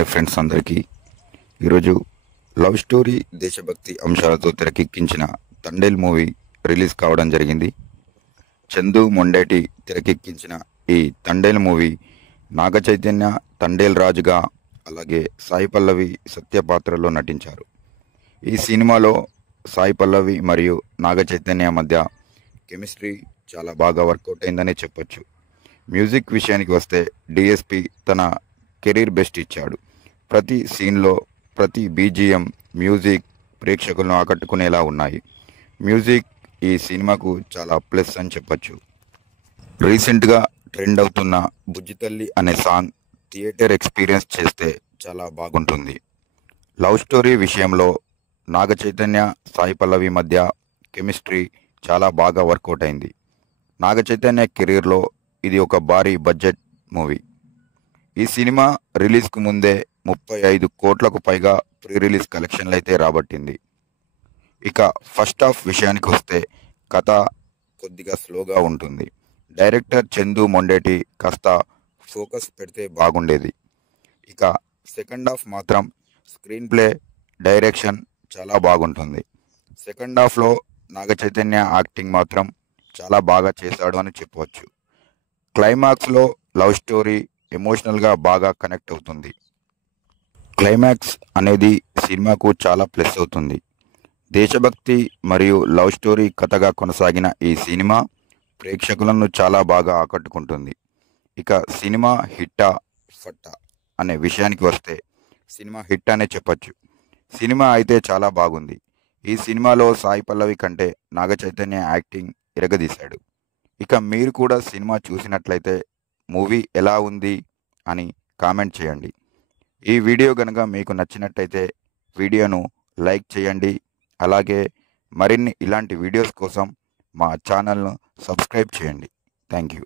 Hi friends అందరికీ ఈరోజు love story దేశభక్తి అంశాలతో తెరకెక్కించిన తండేల్ మూవీ రిలీజ్ కావడం జరిగింది. చందు మొండేటి తెరకెక్కించిన ఈ తండేల్ మూవీ నాగ చైతన్య తండేల్ రాజుగా, అలాగే సాయి పల్లవి సత్య పాత్రలో నటించారు. ఈ సినిమాలో సాయి పల్లవి మరియు నాగ చైతన్య మధ్య కెమిస్ట్రీ చాలా బాగా వర్కౌట్ అయిందనే చెప్పొచ్చు. మ్యూజిక్ విషయానికి వస్తే డిఎస్పి తన కెరీర్ బెస్ట్ ఇచ్చాడు. ప్రతి సీన్లో ప్రతి బీజిఎం మ్యూజిక్ ప్రేక్షకులను ఆకట్టుకునేలా ఉన్నాయి. మ్యూజిక్ ఈ సినిమాకు చాలా ప్లస్ అని చెప్పచ్చు. రీసెంట్గా ట్రెండ్ అవుతున్న బుజ్జితల్లి అనే సాంగ్ థియేటర్ ఎక్స్పీరియన్స్ చేస్తే చాలా బాగుంటుంది. లవ్ స్టోరీ విషయంలో నాగ చైతన్య సాయి పల్లవి మధ్య కెమిస్ట్రీ చాలా బాగా వర్కౌట్ అయింది. నాగ చైతన్య కెరీర్లో ఇది ఒక భారీ బడ్జెట్ మూవీ. ఈ సినిమా రిలీజ్కు ముందే 35 కోట్లకు పైగా ప్రీ రిలీజ్ కలెక్షన్లు అయితే రాబట్టింది. ఇక ఫస్ట్ హాఫ్ విషయానికి వస్తే కథ కొద్దిగా స్లోగా ఉంటుంది. డైరెక్టర్ చందు మొండేటి కాస్త ఫోకస్ పెడితే బాగుండేది. ఇక సెకండ్ హాఫ్ మాత్రం స్క్రీన్ ప్లే, డైరెక్షన్ చాలా బాగుంటుంది. సెకండ్ హాఫ్లో నాగ చైతన్య యాక్టింగ్ మాత్రం చాలా బాగా చేశాడు అని చెప్పవచ్చు. క్లైమాక్స్లో లవ్ స్టోరీ ఎమోషనల్గా బాగా కనెక్ట్ అవుతుంది. క్లైమాక్స్ అనేది సినిమాకు చాలా ప్లస్ అవుతుంది. దేశభక్తి మరియు లవ్ స్టోరీ కథగా కొనసాగిన ఈ సినిమా ప్రేక్షకులను చాలా బాగా ఆకట్టుకుంటుంది. ఇక సినిమా హిట్టా ఫట్టా అనే విషయానికి వస్తే సినిమా హిట్ అనే చెప్పచ్చు. సినిమా అయితే చాలా బాగుంది. ఈ సినిమాలో సాయి పల్లవి కంటే నాగ చైతన్య యాక్టింగ్ ఇరగదీశాడు. ఇక మీరు కూడా సినిమా చూసినట్లయితే మూవీ ఎలా ఉంది అని కామెంట్ చేయండి. ఈ వీడియో కనుక మీకు నచ్చినట్టయితే వీడియోను లైక్ చేయండి. అలాగే మరిన్ని ఇలాంటి వీడియోస్ కోసం మా ఛానల్ను సబ్స్క్రైబ్ చేయండి. Thank you.